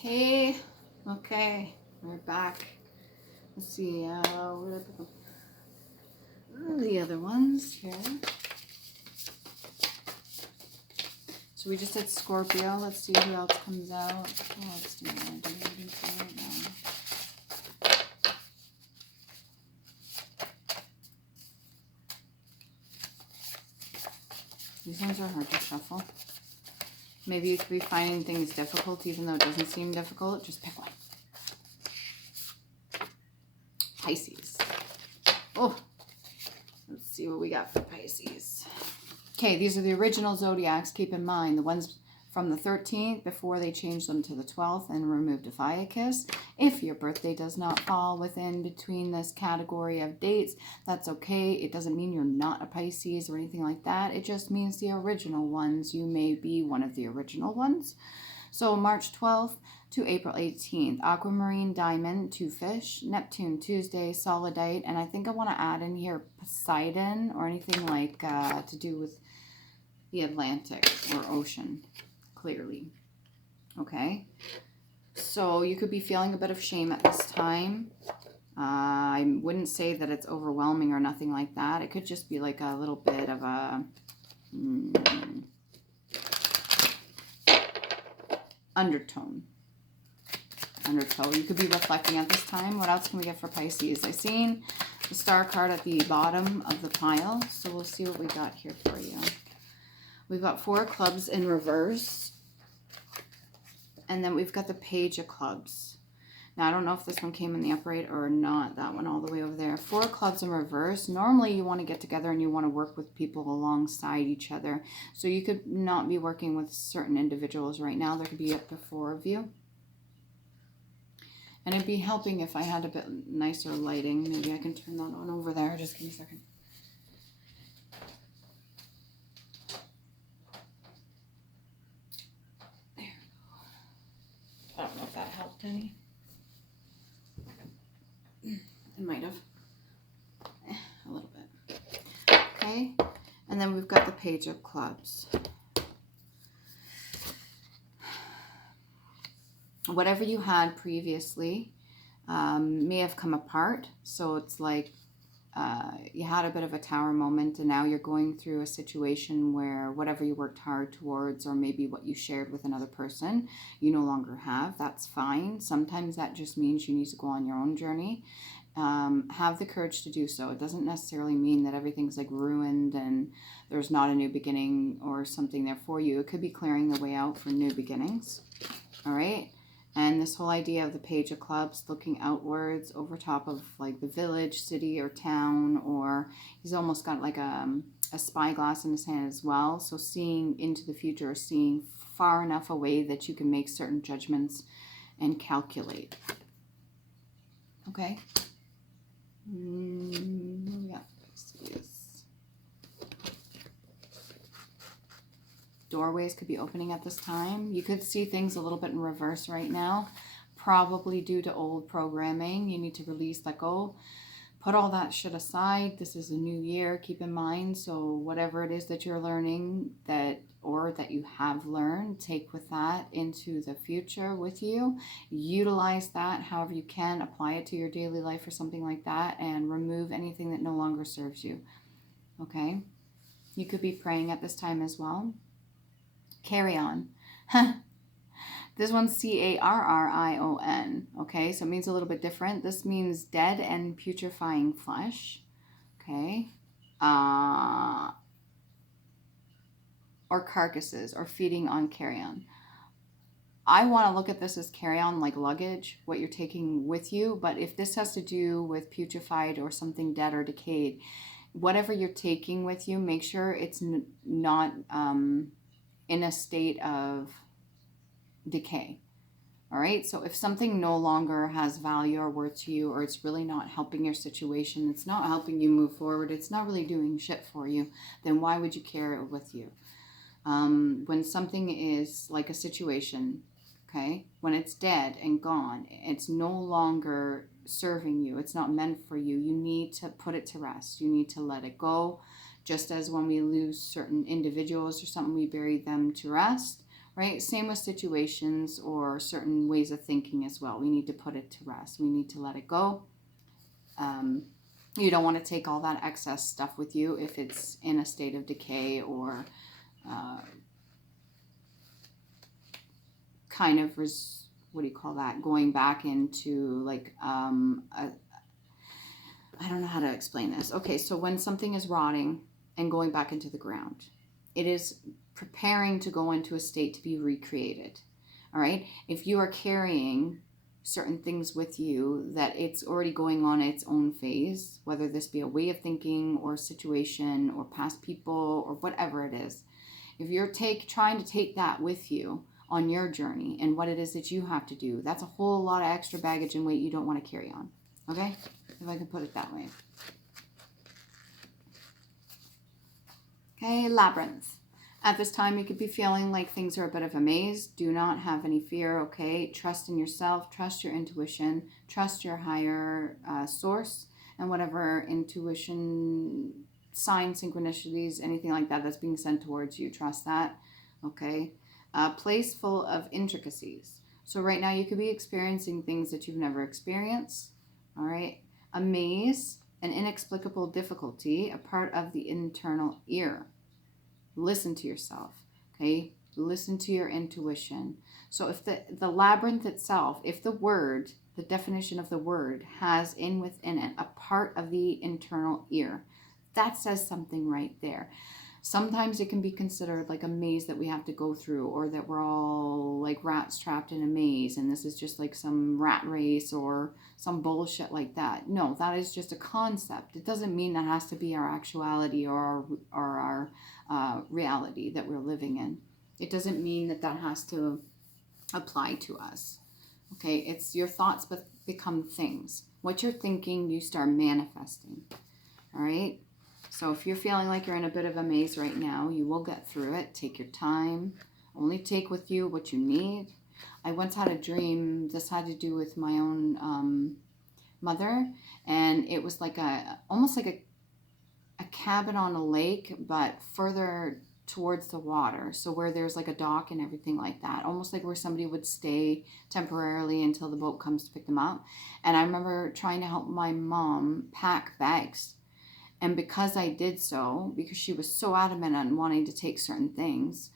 Hey, okay, we're back. Let's see, what did I put the other ones here. So we just did Scorpio. Let's see who else comes out. Oh, let's do that. Right now. These ones are hard to shuffle. Maybe you could be finding things difficult even though it doesn't seem difficult. Just pick one. Pisces. Oh, let's see what we got for Pisces. Okay, these are the original zodiacs. Keep in mind the ones from the 13th before they changed them to the 12th and removed Ophiuchus. If your birthday does not fall within between this category of dates, that's okay. It doesn't mean you're not a Pisces or anything like that. It just means the original ones. You may be one of the original ones. So March 12th to April 18th, aquamarine diamond to fish, Neptune Tuesday, solidite, and I think I want to add in here Poseidon or anything like to do with the Atlantic or ocean, clearly. Okay, so you could be feeling a bit of shame at this time. I wouldn't say that it's overwhelming or nothing like that. It could just be like a little bit of a undertone. You could be reflecting at this time. What else can we get for Pisces? I seen the star card at the bottom of the pile, so we'll see what we got here for you. We've got 4 clubs in reverse, and then we've got the page of clubs. Now, I don't know if this one came in the upright or not, that one all the way over there. 4 clubs in reverse. Normally, you want to get together and you want to work with people alongside each other. So you could not be working with certain individuals right now. There could be up to 4 of you. And it'd be helping if I had a bit nicer lighting. Maybe I can turn that on over there. Just give me a second. There we go. I don't know if that helped any. It might have. A little bit. Okay. And then we've got the page of clubs. Whatever you had previously may have come apart. So it's like you had a bit of a tower moment and now you're going through a situation where whatever you worked hard towards or maybe what you shared with another person, you no longer have. That's fine. Sometimes that just means you need to go on your own journey. Have the courage to do so. It doesn't necessarily mean that everything's like ruined and there's not a new beginning or something there for you. It could be clearing the way out for new beginnings. All right. And this whole idea of the page of clubs, looking outwards over top of like the village, city, or town, or he's almost got like a spyglass in his hand as well. So seeing into the future, seeing far enough away that you can make certain judgments and calculate. Okay. Yeah. Doorways could be opening at this time. You could see things a little bit in reverse right now, probably due to old programming. You need to release, let go, put all that shit aside. This is a new year, keep in mind. So whatever it is that you're learning that you have learned, take with that into the future with you. Utilize that however you can. Apply it to your daily life or something like that and remove anything that no longer serves you. Okay? You could be praying at this time as well. Carry on. This one's Carrion. Okay, so it means a little bit different. This means dead and putrefying flesh. Okay. Or carcasses or feeding on carrion. I want to look at this as carry-on, like luggage, what you're taking with you. But if this has to do with putrefied or something dead or decayed, whatever you're taking with you, make sure it's not in a state of decay. All right, so if something no longer has value or worth to you, or it's really not helping your situation, it's not helping you move forward, it's not really doing shit for you, then why would you carry it with you? When something is like a situation, okay, when it's dead and gone, it's no longer serving you, it's not meant for you, you need to put it to rest, you need to let it go. Just as when we lose certain individuals or something, we bury them to rest, right? Same with situations or certain ways of thinking as well. We need to put it to rest. We need to let it go. You don't want to take all that excess stuff with you if it's in a state of decay or kind of, what do you call that? Going back into like, I don't know how to explain this. Okay, so when something is rotting and going back into the ground, it is preparing to go into a state to be recreated. All right. If you are carrying certain things with you that it's already going on its own phase, whether this be a way of thinking or a situation or past people or whatever it is, if you're trying to take that with you on your journey and what it is that you have to do, that's a whole lot of extra baggage and weight you don't want to carry on. Okay? If I can put it that way. Okay, Labyrinth. At this time, you could be feeling like things are a bit of a maze. Do not have any fear, okay? Trust in yourself, trust your intuition, trust your higher source, and whatever intuition, signs, synchronicities, anything like that that's being sent towards you, trust that, okay? A place full of intricacies. So right now, you could be experiencing things that you've never experienced, all right? A maze, an inexplicable difficulty, a part of the internal ear. Listen to yourself, okay? Listen to your intuition. So if the labyrinth itself, if the word, the definition of the word has within it a part of the internal ear, that says something right there. Sometimes it can be considered like a maze that we have to go through, or that we're all like rats trapped in a maze and this is just like some rat race or some bullshit like that. No, that is just a concept. It doesn't mean that has to be our actuality or our reality that we're living in. It doesn't mean that that has to apply to us. Okay, it's your thoughts become things. What you're thinking, you start manifesting. All right. So if you're feeling like you're in a bit of a maze right now, you will get through it. Take your time. Only take with you what you need. I once had a dream. This had to do with my own mother, and it was like almost like a cabin on a lake, but further towards the water. So where there's like a dock and everything like that, almost like where somebody would stay temporarily until the boat comes to pick them up. And I remember trying to help my mom pack bags. And because I did so, because she was so adamant on wanting to take certain things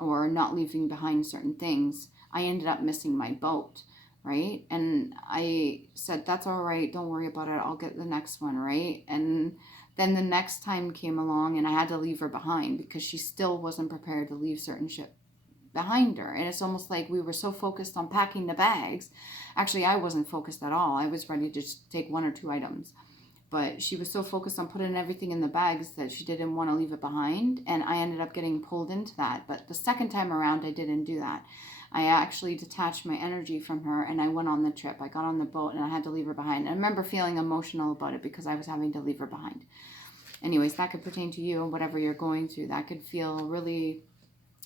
or not leaving behind certain things, I ended up missing my boat, right? And I said, that's all right. Don't worry about it. I'll get the next one, right? And then the next time came along and I had to leave her behind because she still wasn't prepared to leave certain shit behind her. And it's almost like we were so focused on packing the bags. Actually, I wasn't focused at all. I was ready to just take 1 or 2 items. But she was so focused on putting everything in the bags that she didn't want to leave it behind. And I ended up getting pulled into that. But the second time around, I didn't do that. I actually detached my energy from her and I went on the trip. I got on the boat and I had to leave her behind. And I remember feeling emotional about it because I was having to leave her behind. Anyways, that could pertain to you and whatever you're going through. That could feel really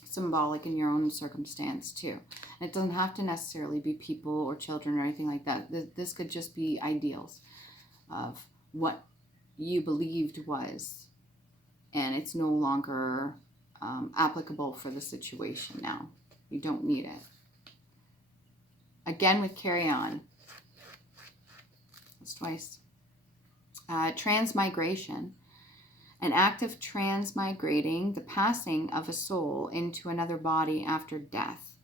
symbolic in your own circumstance too. And it doesn't have to necessarily be people or children or anything like that. This could just be ideals of what you believed was, and it's no longer applicable for the situation now. You don't need it. Again with carry on. That's twice. Transmigration. An act of transmigrating, the passing of a soul into another body after death.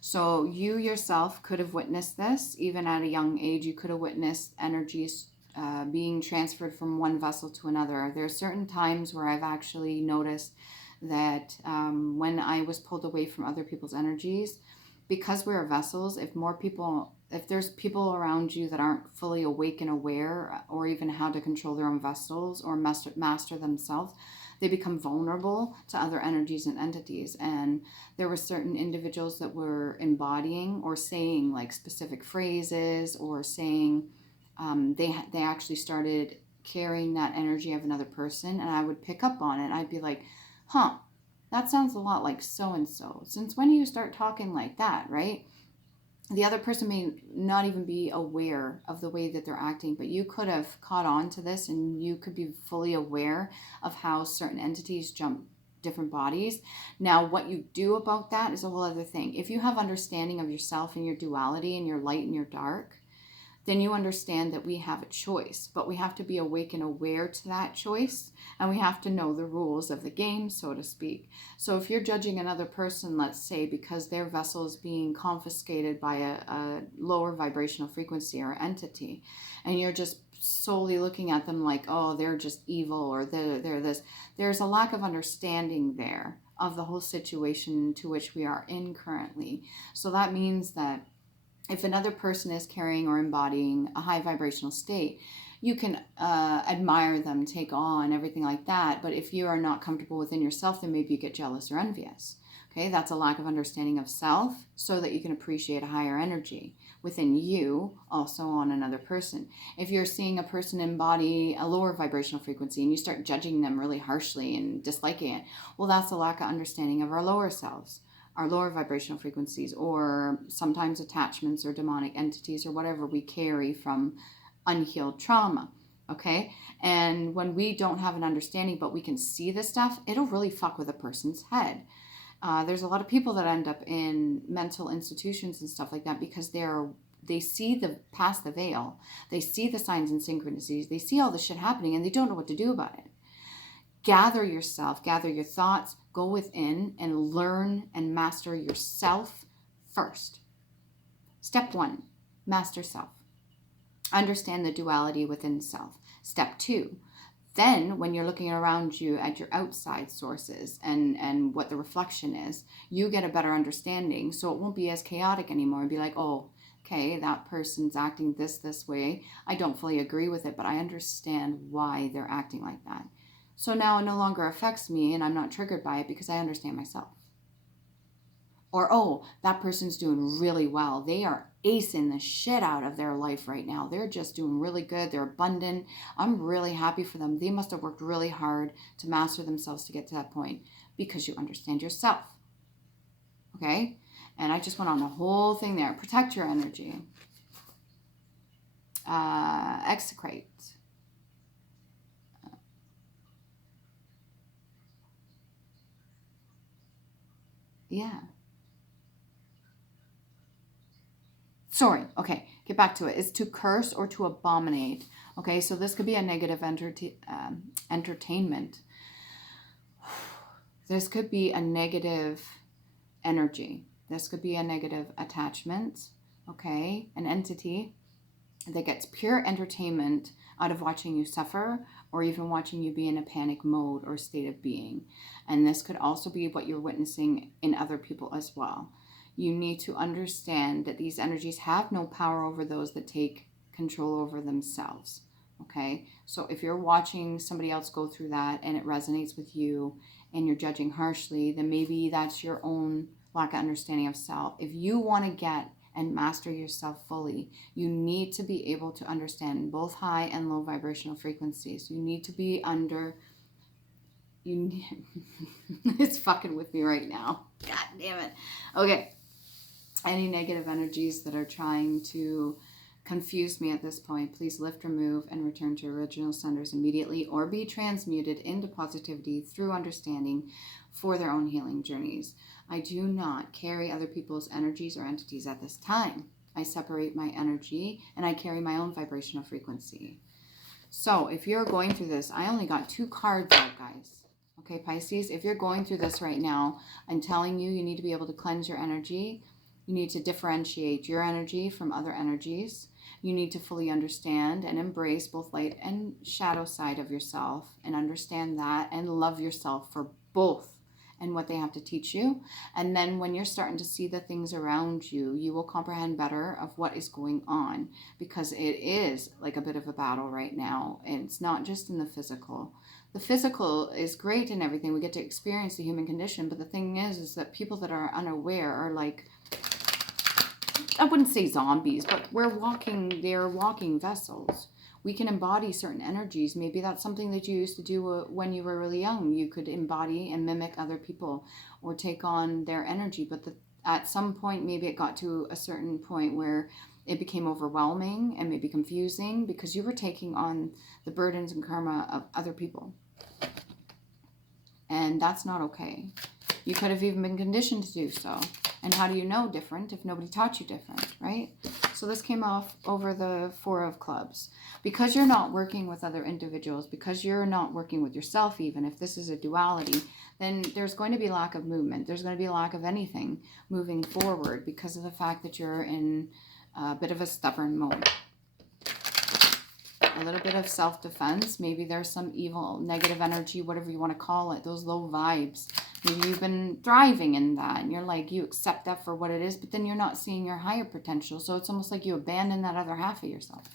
So you yourself could have witnessed this. Even at a young age, you could have witnessed energies being transferred from one vessel to another. There are certain times where I've actually noticed that when I was pulled away from other people's energies, because we're vessels, if there's people around you that aren't fully awake and aware or even how to control their own vessels or master themselves, they become vulnerable to other energies and entities. And there were certain individuals that were embodying or saying like specific phrases or saying they actually started carrying that energy of another person, and I would pick up on it. I'd be like, huh, that sounds a lot like so-and-so. Since when do you start talking like that, right? The other person may not even be aware of the way that they're acting, but you could have caught on to this and you could be fully aware of how certain entities jump different bodies. Now, what you do about that is a whole other thing. If you have understanding of yourself and your duality and your light and your dark, then you understand that we have a choice, but we have to be awake and aware to that choice, and we have to know the rules of the game, so to speak. So if you're judging another person, let's say, because their vessel is being confiscated by a lower vibrational frequency or entity, and you're just solely looking at them like, oh, they're just evil, or they're this, there's a lack of understanding there of the whole situation to which we are in currently. So that means that if another person is carrying or embodying a high vibrational state, you can admire them, take on, everything like that. But if you are not comfortable within yourself, then maybe you get jealous or envious. Okay, that's a lack of understanding of self, so that you can appreciate a higher energy within you, also on another person. If you're seeing a person embody a lower vibrational frequency and you start judging them really harshly and disliking it, well, that's a lack of understanding of our lower selves, our lower vibrational frequencies, or sometimes attachments or demonic entities or whatever we carry from unhealed trauma. Okay, and when we don't have an understanding but we can see this stuff, it'll really fuck with a person's head. There's a lot of people that end up in mental institutions and stuff like that because they see past the veil, they see the signs and synchronicities, they see all the shit happening, and they don't know what to do about it. Gather yourself, gather your thoughts, go within and learn and master yourself first. Step 1, master self. Understand the duality within self. Step 2, then when you're looking around you at your outside sources and what the reflection is, you get a better understanding, so it won't be as chaotic anymore and be like, oh, okay, that person's acting this way. I don't fully agree with it, but I understand why they're acting like that. So now it no longer affects me and I'm not triggered by it because I understand myself. Or, oh, that person's doing really well. They are acing the shit out of their life right now. They're just doing really good. They're abundant. I'm really happy for them. They must have worked really hard to master themselves to get to that point, because you understand yourself. Okay? And I just went on the whole thing there. Protect your energy. Execrate. Yeah. Sorry, okay, get back to it. It's to curse or to abominate. Okay, so this could be a negative entertainment. This could be a negative energy. This could be a negative attachment. Okay, an entity that gets pure entertainment out of watching you suffer, or even watching you be in a panic mode or state of being. And this could also be what you're witnessing in other people as well. You need to understand that these energies have no power over those that take control over themselves. Okay, so if you're watching somebody else go through that and it resonates with you and you're judging harshly, then maybe that's your own lack of understanding of self. If you want to get and master yourself fully, you need to be able to understand both high and low vibrational frequencies. You need to be it's fucking with me right now. God damn it. Okay. Any negative energies that are trying to confuse me at this point, please lift, remove, and return to original senders immediately, or be transmuted into positivity through understanding for their own healing journeys. I do not carry other people's energies or entities at this time. I separate my energy and I carry my own vibrational frequency. So if you're going through this, I only got 2 cards out, guys. Okay, Pisces, if you're going through this right now, I'm telling you, you need to be able to cleanse your energy. You need to differentiate your energy from other energies. You need to fully understand and embrace both light and shadow side of yourself, and understand that and love yourself for both and what they have to teach you. And then when you're starting to see the things around you, you will comprehend better of what is going on, because it is like a bit of a battle right now. And it's not just in the physical. The physical is great and everything. We get to experience the human condition. But the thing is that people that are unaware are like, I wouldn't say zombies, but they're walking vessels. We can embody certain energies. Maybe that's something that you used to do when you were really young. You could embody and mimic other people or take on their energy. But at some point, maybe it got to a certain point where it became overwhelming and maybe confusing, because you were taking on the burdens and karma of other people. And that's not okay. You could have even been conditioned to do so. And how do you know different if nobody taught you different, right? So this came off over the Four of Clubs. Because you're not working with other individuals, because you're not working with yourself even, if this is a duality, then there's going to be lack of movement. There's going to be lack of anything moving forward because of the fact that you're in a bit of a stubborn mode. A little bit of self-defense. Maybe there's some evil, negative energy, whatever you want to call it, those low vibes. Maybe you've been thriving in that and you're like, you accept that for what it is, but then you're not seeing your higher potential. So it's almost like you abandon that other half of yourself.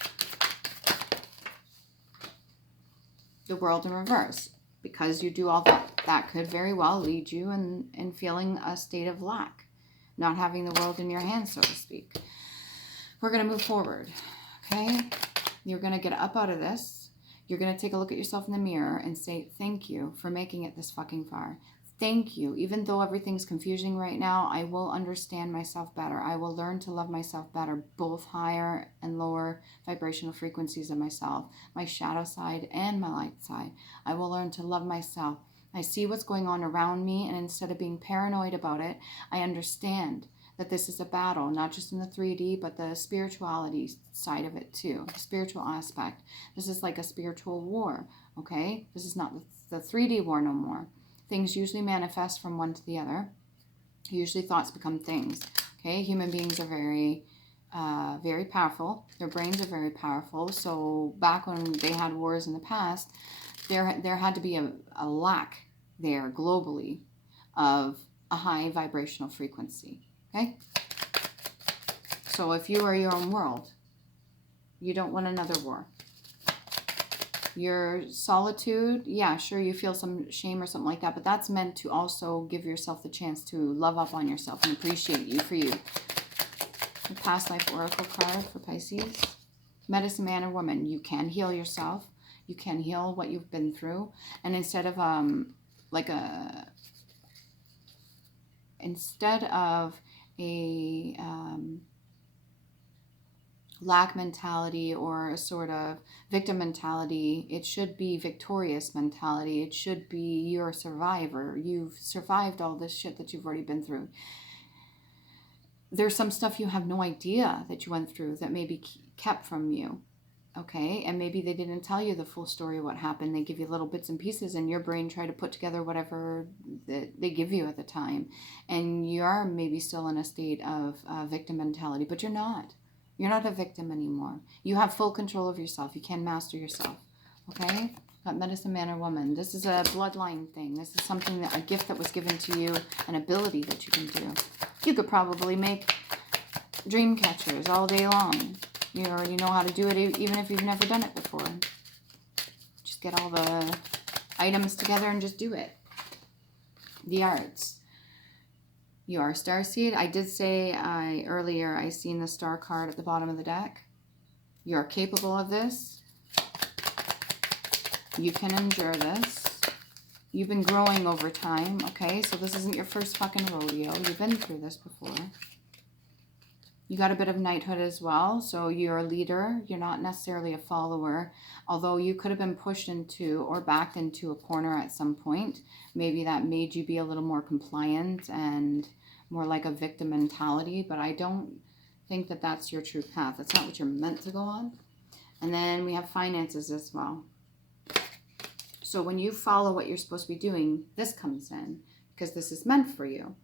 The World in reverse. Because you do all that, that could very well lead you in feeling a state of lack. Not having the world in your hands, so to speak. We're going to move forward. Okay? You're going to get up out of this. You're going to take a look at yourself in the mirror and say, thank you for making it this fucking far. Thank you. Even though everything's confusing right now, I will understand myself better. I will learn to love myself better, both higher and lower vibrational frequencies of myself, my shadow side and my light side. I will learn to love myself. I see what's going on around me, and instead of being paranoid about it, I understand that this is a battle, not just in the 3D, but the spirituality side of it too, the spiritual aspect. This is like a spiritual war, okay? This is not the 3D war no more. Things usually manifest from one to the other. Usually thoughts become things, okay? Human beings are very, very powerful. Their brains are very powerful. So back when they had wars in the past, there had to be a lack there globally of a high vibrational frequency. Okay? So if you are your own world, you don't want another war. Your solitude, yeah, sure, you feel some shame or something like that, but that's meant to also give yourself the chance to love up on yourself and appreciate you for you. The past life oracle card for Pisces. Medicine man or woman, you can heal yourself. You can heal what you've been through. And instead of a lack mentality or a sort of victim mentality, it should be victorious mentality. It should be you're a survivor. You've survived all this shit that you've already been through. There's some stuff you have no idea that you went through that may be kept from you. Okay, and maybe they didn't tell you the full story of what happened. They give you little bits and pieces, and your brain try to put together whatever they give you at the time. And you are maybe still in a state of victim mentality, but you're not. You're not a victim anymore. You have full control of yourself. You can master yourself. Okay? Got medicine man or woman. This is a bloodline thing. This is something that a gift that was given to you, an ability that you can do. You could probably make dream catchers all day long. You already know how to do it, even if you've never done it before. Just get all the items together and just do it. The arts. You are a starseed. I did say earlier I seen the star card at the bottom of the deck. You are capable of this. You can endure this. You've been growing over time, okay? So this isn't your first fucking rodeo. You've been through this before. You got a bit of knighthood as well, so you're a leader. You're not necessarily a follower, although you could have been pushed into or backed into a corner at some point. Maybe that made you be a little more compliant and more like a victim mentality, but I don't think that that's your true path. That's not what you're meant to go on. And then we have finances as well. So when you follow what you're supposed to be doing, this comes in because this is meant for you.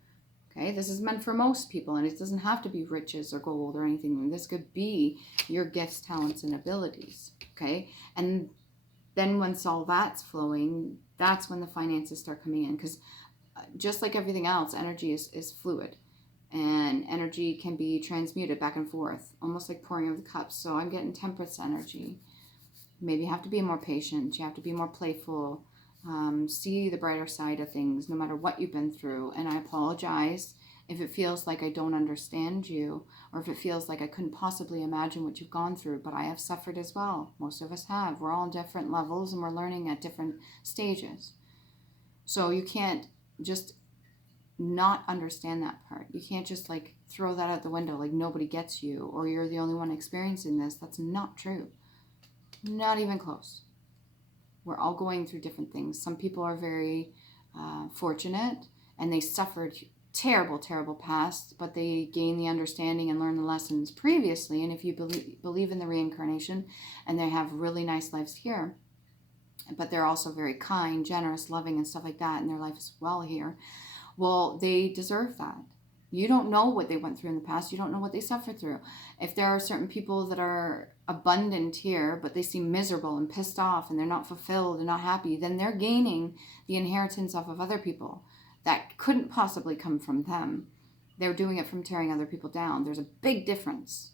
Okay, this is meant for most people, and it doesn't have to be riches or gold or anything. This could be your gifts, talents, and abilities. Okay, and then once all that's flowing, that's when the finances start coming in. Because just like everything else, energy is fluid, and energy can be transmuted back and forth, almost like pouring of the cups. So I'm getting temperance energy. Maybe you have to be more patient. You have to be more playful. See the brighter side of things no matter what you've been through. And I apologize if it feels like I don't understand you, or if it feels like I couldn't possibly imagine what you've gone through, but I have suffered as well. Most of us have. We're all on different levels and we're learning at different stages. So you can't just not understand that part. You can't just like throw that out the window like nobody gets you or you're the only one experiencing this. That's not true. Not even close. We're all going through different things. Some people are very fortunate, and they suffered terrible, terrible past, but they gain the understanding and learn the lessons previously. And if you believe in the reincarnation, and they have really nice lives here, but they're also very kind, generous, loving, and stuff like that, and their life is well here, well, they deserve that. You don't know what they went through in the past. You don't know what they suffered through. If there are certain people that are abundant here, but they seem miserable and pissed off, and they're not fulfilled and not happy, then they're gaining the inheritance off of other people. That couldn't possibly come from them. They're doing it from tearing other people down. There's a big difference.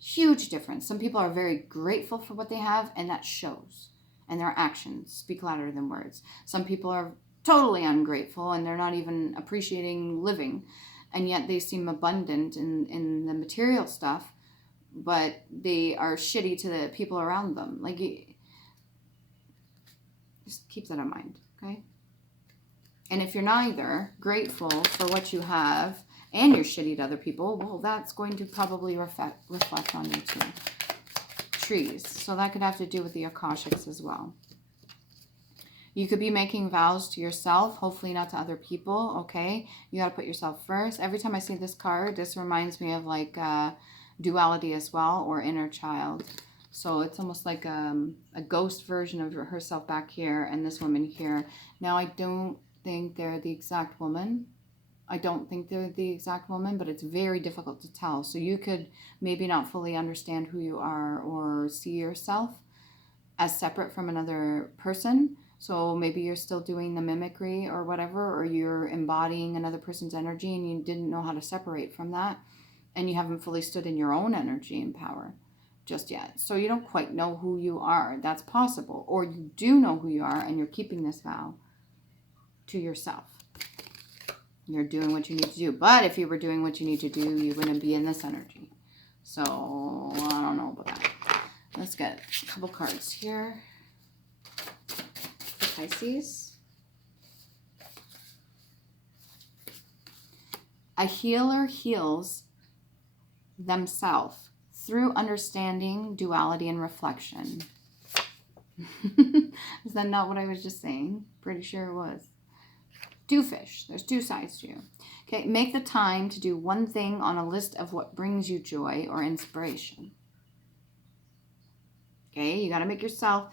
Huge difference. Some people are very grateful for what they have, and that shows. And their actions speak louder than words. Some people are totally ungrateful, and they're not even appreciating living. And yet they seem abundant in the material stuff, but they are shitty to the people around them. Like, just keep that in mind, okay? And if you're neither grateful for what you have and you're shitty to other people, well, that's going to probably reflect on you too. Trees. So that could have to do with the Akashics as well. You could be making vows to yourself, hopefully not to other people, okay? You got to put yourself first. Every time I see this card, this reminds me of like duality as well, or inner child. So it's almost like a ghost version of herself back here and this woman here. Now, I don't think they're the exact woman. I don't think they're the exact woman, but it's very difficult to tell. So you could maybe not fully understand who you are or see yourself as separate from another person. So maybe you're still doing the mimicry or whatever, or you're embodying another person's energy and you didn't know how to separate from that, and you haven't fully stood in your own energy and power just yet. So you don't quite know who you are. That's possible. Or you do know who you are and you're keeping this vow to yourself. You're doing what you need to do. But if you were doing what you need to do, you wouldn't be in this energy. So I don't know about that. Let's get a couple cards here. Pisces. A healer heals themselves through understanding, duality, and reflection. Is that not what I was just saying? Pretty sure it was. Two fish. There's two sides to you. Okay, make the time to do one thing on a list of what brings you joy or inspiration. Okay, you got to make yourself...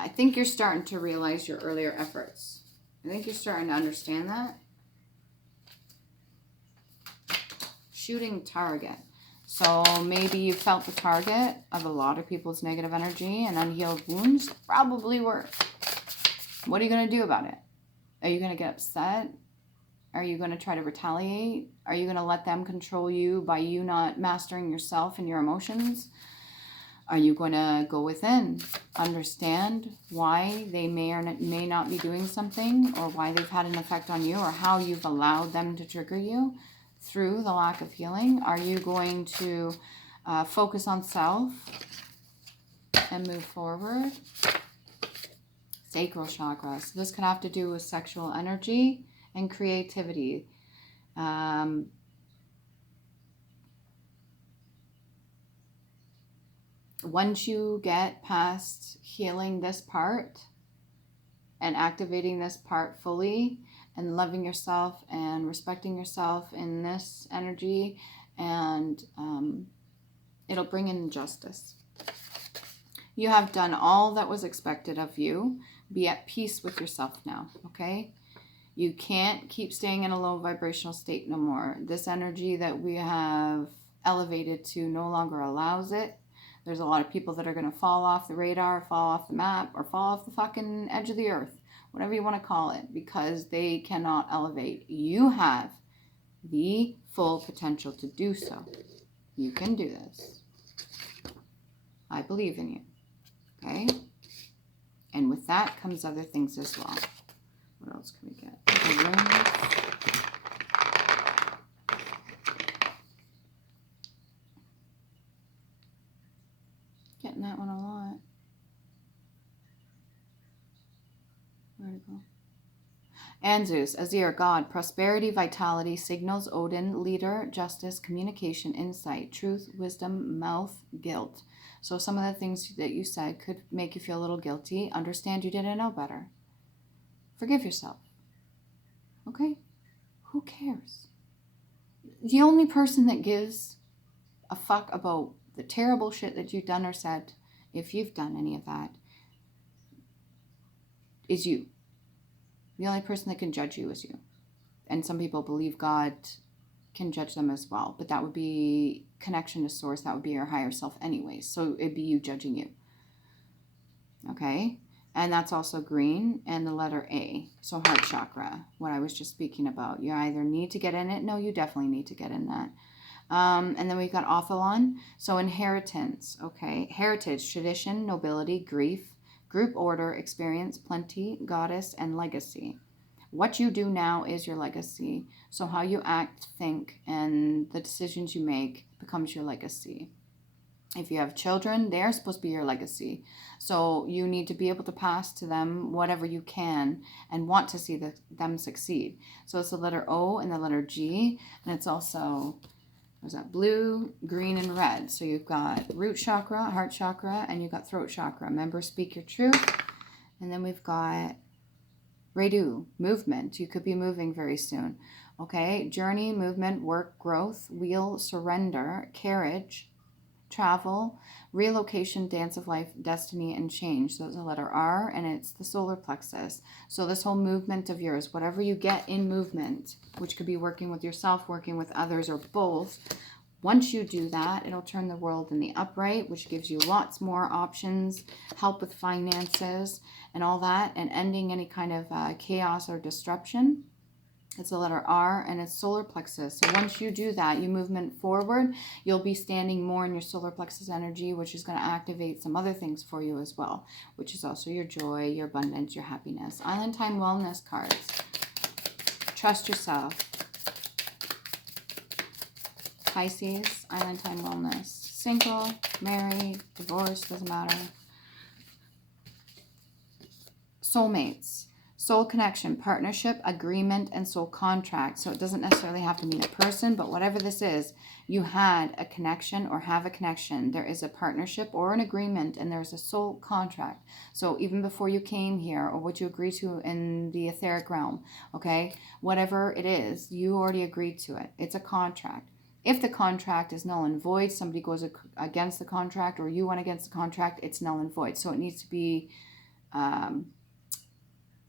I think you're starting to realize your earlier efforts. I think you're starting to understand that. Shooting target. So maybe you felt the target of a lot of people's negative energy and unhealed wounds. Probably were. What are you going to do about it? Are you going to get upset? Are you going to try to retaliate? Are you going to let them control you by you not mastering yourself and your emotions? Are you going to go within, understand why they may or may not be doing something, or why they've had an effect on you, or how you've allowed them to trigger you through the lack of healing? Are you going to focus on self and move forward? Sacral chakra. So this could have to do with sexual energy and creativity. Once you get past healing this part and activating this part fully and loving yourself and respecting yourself in this energy, and it'll bring in justice. You have done all that was expected of you. Be at peace with yourself now, okay? You can't keep staying in a low vibrational state no more. This energy that we have elevated to no longer allows it. There's a lot of people that are going to fall off the radar, fall off the map, or fall off the fucking edge of the earth, whatever you want to call it, because they cannot elevate. You have the full potential to do so. You can do this. I believe in you. Okay? And with that comes other things as well. What else can we get? Getting that one a lot. Where'd it go? Anzus, Azir, God, prosperity, vitality, signals, Odin, leader, justice, communication, insight, truth, wisdom, mouth, guilt. So some of the things that you said could make you feel a little guilty. Understand you didn't know better. Forgive yourself. Okay? Who cares? The only person that gives a fuck about the terrible shit that you've done or said, if you've done any of that, is you. The only person that can judge you is you. And some people believe God can judge them as well, but that would be connection to source. That would be your higher self anyways. So it'd be you judging you. Okay? And that's also green and the letter A. So heart chakra, what I was just speaking about. You either need to get in it. No, you definitely need to get in that. And then we've got Othelon. So inheritance, okay? Heritage, tradition, nobility, grief, group order, experience, plenty, goddess, and legacy. What you do now is your legacy. So how you act, think, and the decisions you make becomes your legacy. If you have children, they're supposed to be your legacy. So you need to be able to pass to them whatever you can and want to see them succeed. So it's the letter O and the letter G. And it's also, what's that, blue, green, and red. So you've got root chakra, heart chakra, and you've got throat chakra. Remember, speak your truth. And then we've got Redu, movement. You could be moving very soon. Okay, journey, movement, work, growth, wheel, surrender, carriage, travel, relocation, dance of life, destiny, and change. So it's the letter R, and it's the solar plexus. So this whole movement of yours, whatever you get in movement, which could be working with yourself, working with others, or both, once you do that, it'll turn the world in the upright, which gives you lots more options, help with finances and all that, and ending any kind of chaos or disruption. It's the letter R, and it's solar plexus. So once you do that, you movement forward, you'll be standing more in your solar plexus energy, which is going to activate some other things for you as well, which is also your joy, your abundance, your happiness. Island Time Wellness cards. Trust yourself. Pisces, Island Time Wellness. Single, married, divorced, doesn't matter. Soulmates. Soul connection, partnership, agreement, and soul contract. So it doesn't necessarily have to mean a person, but whatever this is, you had a connection or have a connection. There is a partnership or an agreement, and there's a soul contract. So even before you came here, or what you agreed to in the etheric realm, okay, whatever it is, you already agreed to it. It's a contract. If the contract is null and void, somebody goes against the contract, or you went against the contract, it's null and void. So it needs to be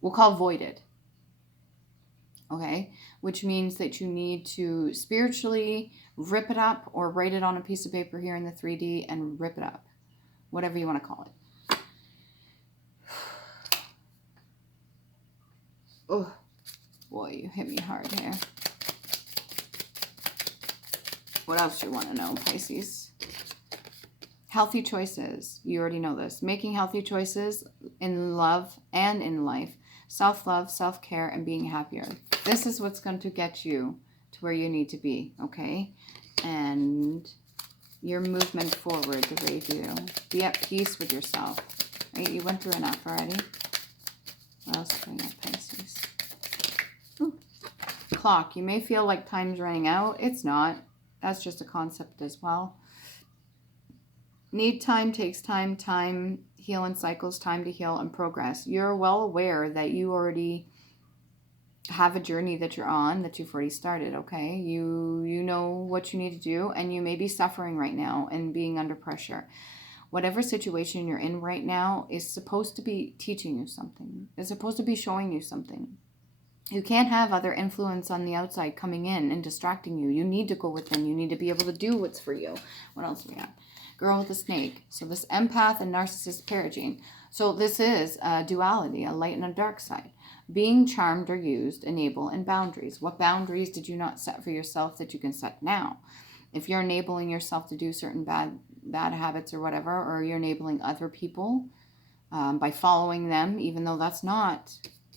we'll call voided, okay? Which means that you need to spiritually rip it up or write it on a piece of paper here in the 3D and rip it up, whatever you want to call it. Oh, boy, you hit me hard here. What else do you want to know, Pisces? Healthy choices. You already know this. Making healthy choices in love and in life. Self-love, self-care, and being happier. This is what's going to get you to where you need to be, okay? And your movement forward, the review. Be at peace with yourself. Right? You went through enough already. What else is going on, Pisces? Ooh. Clock. You may feel like time's running out. It's not. That's just a concept as well. Need time, takes time, time, heal in cycles, time to heal and progress. You're well aware that you already have a journey that you're on, that you've already started, okay? You know what you need to do, and you may be suffering right now and being under pressure. Whatever situation you're in right now is supposed to be teaching you something. It's supposed to be showing you something. You can't have other influence on the outside coming in and distracting you. You need to go within. You need to be able to do what's for you. What else do we have? Girl with a snake. So this empath and narcissist perigene. So this is a duality, a light and a dark side. Being charmed or used, enable, and boundaries. What boundaries did you not set for yourself that you can set now? If you're enabling yourself to do certain bad habits or whatever, or you're enabling other people by following them, even though that's not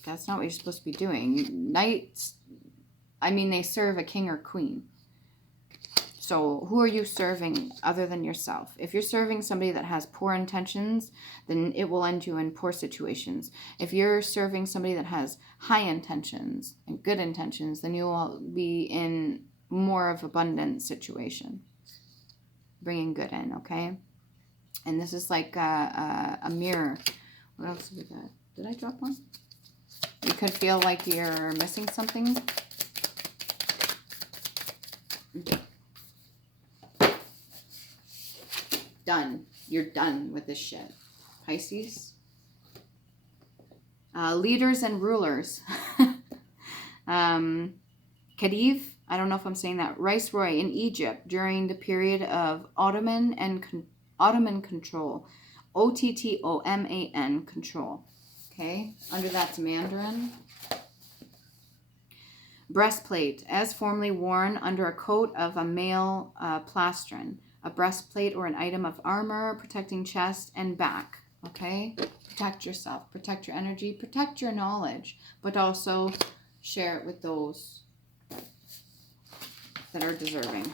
what you're supposed to be doing. Knights, I mean, they serve a king or queen. So who are you serving other than yourself? If you're serving somebody that has poor intentions, then it will end you in poor situations. If you're serving somebody that has high intentions and good intentions, then you will be in more of abundant situation. Bringing good in, okay? And this is like a mirror. What else have we got? Did I drop one? You could feel like you're missing something. Done. You're done with this shit. Pisces. Leaders and rulers. Khedive, I don't know if I'm saying that. Viceroy in Egypt during the period of Ottoman control. Ottoman control. Okay, under that's Mandarin. Breastplate, as formerly worn under a coat of a male plastron. A breastplate or an item of armor protecting chest and back. Okay, protect yourself, protect your energy, protect your knowledge, but also share it with those that are deserving.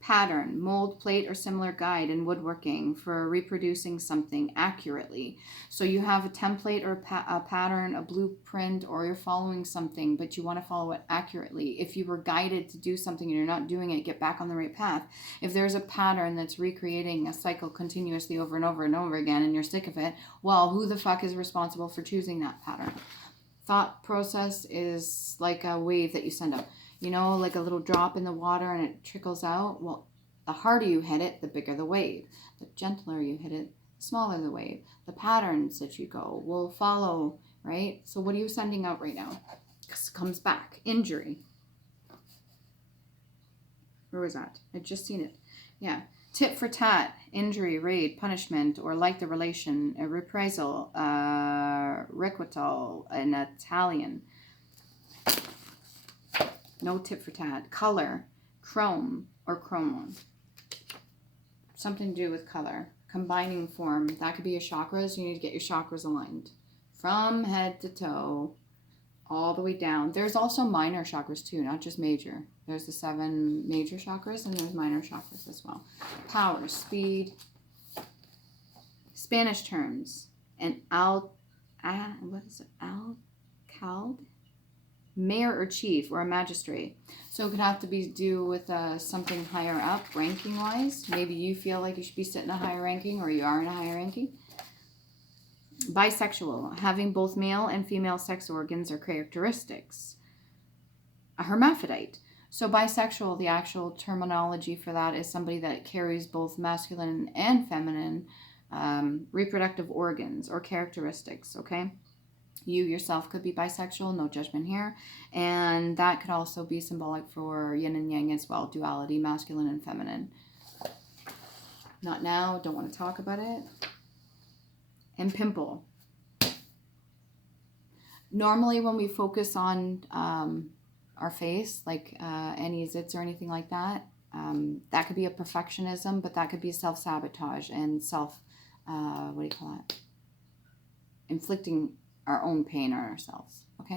Pattern, mold, plate, or similar guide in woodworking for reproducing something accurately. So you have a template or a pattern, a blueprint, or you're following something, but you want to follow it accurately. If you were guided to do something and you're not doing it, get back on the right path. If there's a pattern that's recreating a cycle continuously over and over and over again and you're sick of it, well, who the fuck is responsible for choosing that pattern? Thought process is like a wave that you send up. You know, like a little drop in the water and it trickles out. Well, the harder you hit it, the bigger the wave. The gentler you hit it, the smaller the wave. The patterns that you go will follow, right? So what are you sending out right now? Because it comes back. Injury. Where was that? I just seen it. Yeah. Tit for tat, injury, raid, punishment, or like the relation, a reprisal, requital in Italian. No tit for tat. Color, chrome or chromon. Something to do with color. Combining form. That could be your chakras. You need to get your chakras aligned. From head to toe, all the way down. There's also minor chakras too, not just major. There's the 7 major chakras and there's minor chakras as well. Power, speed. Spanish terms. And what is it? Alcalde? Mayor or chief or a magistrate. So it could have to be do with something higher up ranking wise. Maybe you feel like you should be sitting in a higher ranking or you are in a higher ranking. Bisexual, having both male and female sex organs or characteristics. A hermaphrodite. So bisexual, the actual terminology for that is somebody that carries both masculine and feminine reproductive organs or characteristics, okay? You yourself could be bisexual, no judgment here. And that could also be symbolic for yin and yang as well, duality, masculine and feminine. Not now, don't want to talk about it. And pimple. Normally when we focus on our face, like any zits or anything like that, that could be a perfectionism, but that could be self-sabotage and inflicting our own pain on ourselves. Okay.